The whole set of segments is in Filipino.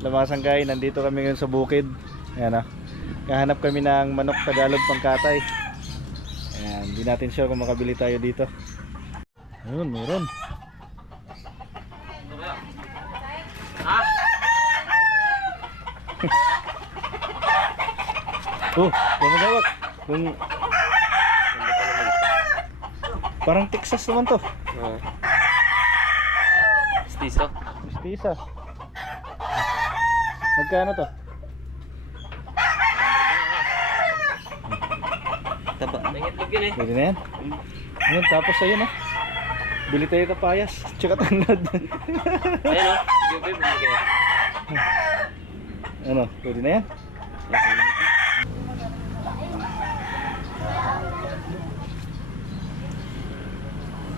Lamasangkay, nandito kami ngayon sa bukid. Ayan, kahanap kami ng manok Tagalog pangkatay. Ayan, hindi natin sure kung makabili tayo dito. Ayun, meron. Gumagawak. Parang Texas naman to. Mestizo. Mestiza. Magkano to? Taba. Nangitlog yun eh. Pwede na yan. Ayun, tapos ayun bili tayo kapayas. Tsaka tanglad. Ayan o. Yung babe. Ano, pwede na yan.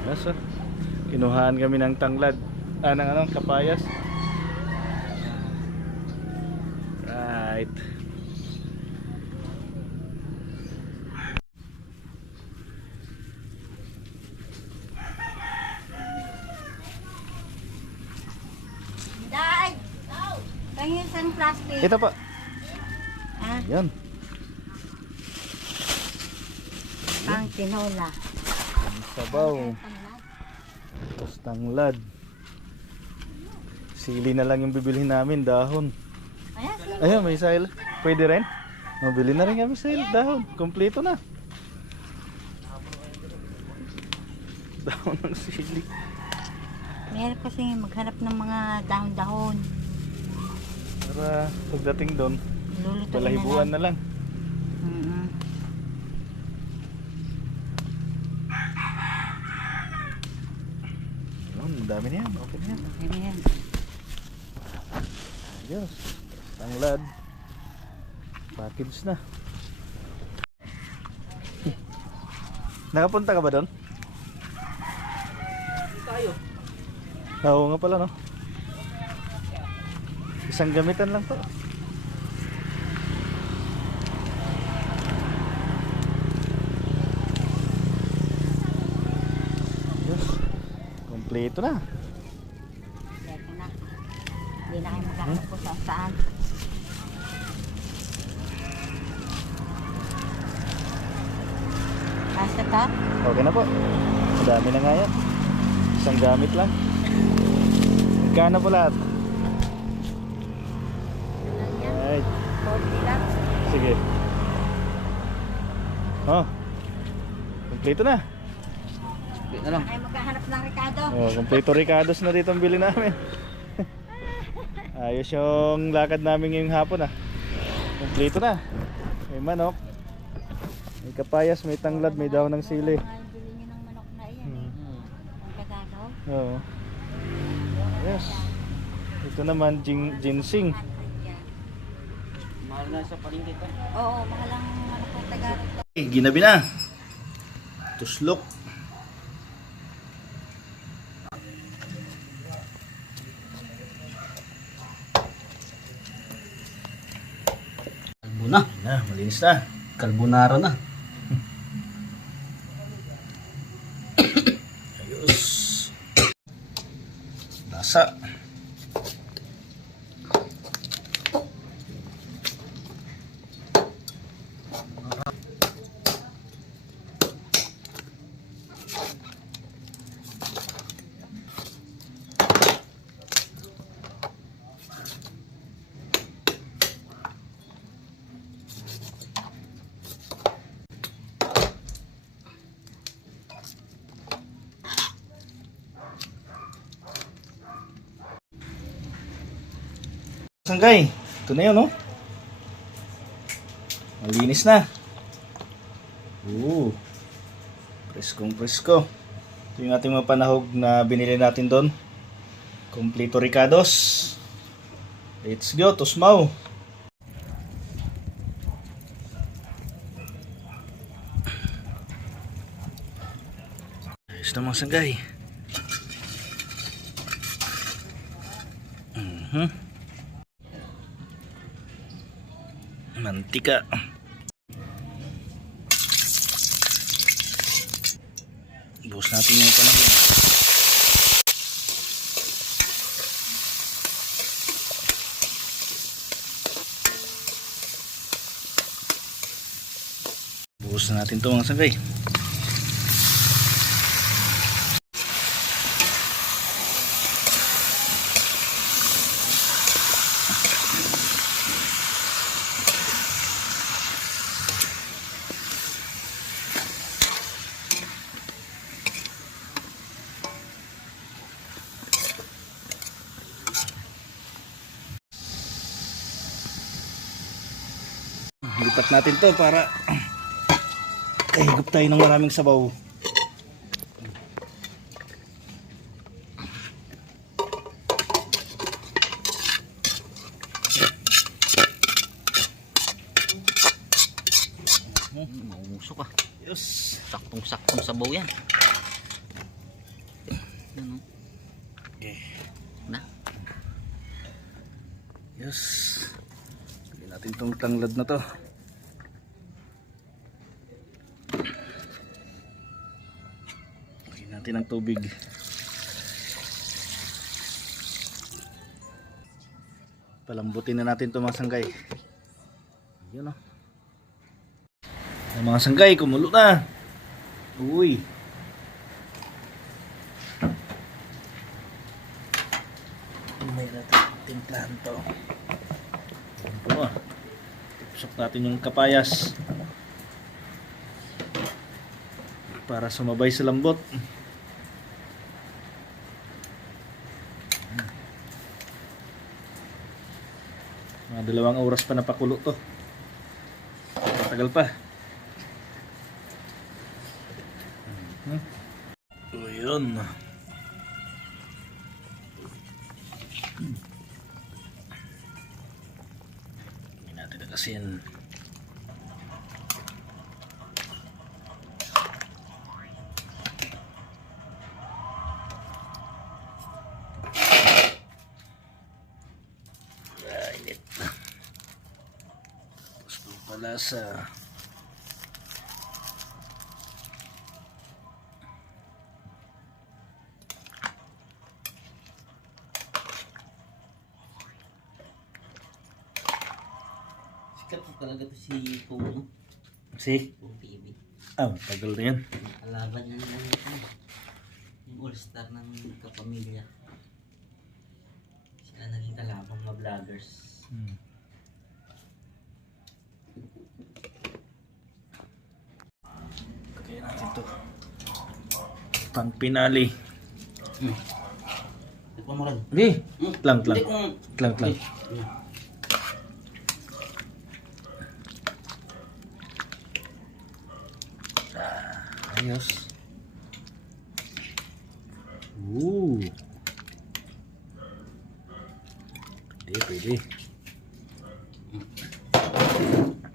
Yes, kinuhaan kami ng tanglad. Ng kapayas. Right. Day! Pangin sa plastic. Ito pa. Yan. Pang tinola. Sabaw. Tapos tanglad. Sili na lang yung bibilhin namin, dahon. Ayan, may sile. Pwede rin. Mabili na rin kami sile, dahon. Kompleto na. Dahon ng sili. Meron kasi maghanap ng mga dahon-dahon. Para pagdating doon, Lulutuin balahibuan na lang. Ang dami na yan. Okay na yan. Okay na yan. Ayos. Tanglad. Package na. Nakapunta ka ba doon? Tayo. Oo nga pala, no? Isang gamitan lang to. Ayos. Kompleto na. Ito na. Hindi na kayo maghahanap po saan. Basta to? Okay na po. Madami na nga yan. Isang gamit lang. Magkano po lahat? Alright. 40 lang. Sige. Kompleto na. Wait na lang. Kayo maghahanap ng Ricardo. Kompleto Ricardos na dito ang bili namin. Ayos yung lakad namin ngayong hapon Kompleto na. May manok, may kapayas, may tanglad, may dahon ng sili. Bili nyo ng manok na iyan Ang Tagalog. Oo. Yes. Ito naman ginseng. Mahal na sa palengke to. Oo, mahal ang manok ng Tagalog. Ginabi na. Tuslok. Kalbo na. Malinis na. Carbonara na. Ayos. Lasa. Sanggay, ito na yun, no? Malinis na. Preskong presko. Ito yung ating mga panahog na binili natin doon. Kompleto Ricardos. Let's go, Tusmaw. Ayos na mga sanggay. Mantika. Buhos natin yung panahon. Buhos na natin ito mga sanggay. Lipat natin to para higop tayo ng maraming sabaw. Mausok ah. Yes. Saktong-saktong sabaw yan. Yan, oh. Okay. Na? Yes. Lagyan natin tong tanglad na to. Lagyan natin ng tubig. Palambutin na natin ito mga sanggay. Yun o. Mga sanggay, kumulo na. Uy. May natin timplahan to. Ayan po ah. Tipsok natin yung kapayas. Para sumabay sa lambot. Mga 2 oras pa napakulo to. Tagal pa. O yun. Hindi natin nagasin. Init na. Tapos po pala sa Sikat po talaga to si Puno. si Puno TV. tagal na yan. Kalaban niya naman ito. Yung all-star ng kapamilya. Sila naging kalaban mga vloggers. Lagyan natin to pang pinali. Ito mo rin. Hindi. Lang. Hindi kung... Lang. Ayos. Pwede.